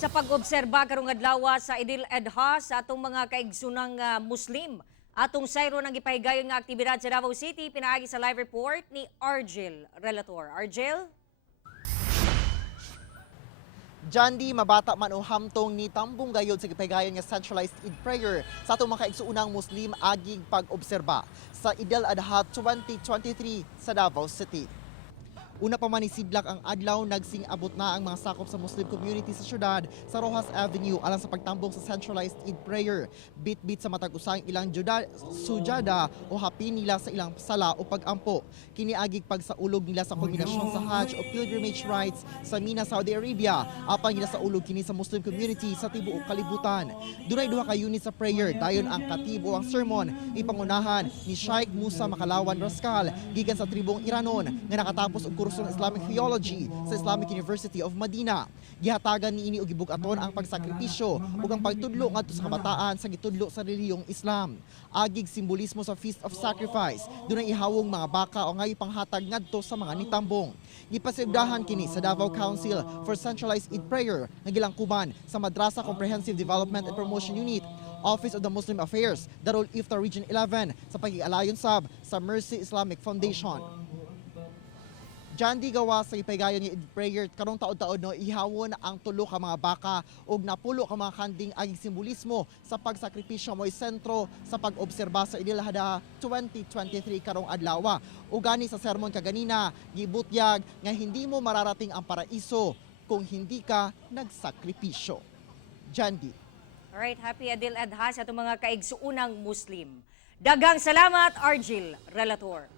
sa pag-obserba karong adlaw sa Idil Adha sa atong mga kaigsunang Muslim. Atong sayro ng ipahigayon nga aktibidad sa Davao City, pinaagi sa live report ni Argel Relator. Argel? Jandi, mabata man o hamtong ni tambong gayod sa gipahigayon nga centralized Eid prayer sa atong mga kaigsuunang Muslim aging pag-obserba sa Idil Adha 2023 sa Davao City. Una pa man isidlak ang adlaw, nagsing-abot na ang mga sakop sa Muslim community sa syudad sa Rojas Avenue alang sa pagtambong sa centralized Eid prayer. Bit-bit sa matag usang ilang sujada o hapin nila sa ilang sala o pag-ampo. Kiniagig pagsaulog nila sa kombinasyon sa Hajj o pilgrimage rites sa Mina, Saudi Arabia. Apang nila sa ulog kini sa Muslim community sa tibuok kalibutan. Dunay duha ka unit sa prayer, dayon ang katibo ang sermon ipangunahan ni Sheikh Musa Makalawan Rascal gikan sa tribong Iranon nga nakatapos og kurso ng Islamic Theology sa Islamic University of Medina. Gihatagan niini og gibug-aton ang pagsakripisyo ug ang pagtudlo ngadto sa kabataan sa gitudlo sa relihiyong Islam. Agig simbolismo sa Feast of Sacrifice, dunay ihawong mga baka o ngay panghatag ngadto sa mga nitambong. Gipasigdahan kini sa Davao Council for Centralized Eid Prayer nga gilangkuban sa Madrasa Comprehensive Development and Promotion Unit, Office of the Muslim Affairs, Darul Iftar Region 11 sa pag-ialayon sab sa Mercy Islamic Foundation. Jandi, gawa sa ipahigayon nga Eid prayer karong taod-taod no ihawon ang tulo ka mga baka ug napulo ka mga kanding aging simbolismo sa pagsakripisyo mo'y sentro sa pag-obserba sa Idil Adha 2023 karong adlaw. Ug gani sa sermon kaganina gibutyag nga hindi mo mararating ang paraiso kung hindi ka nagsakripisyo. Jandi. Alright, happy Idil Adha sa atong mga kaigsuunang Muslim. Daghang salamat, Argel Relator.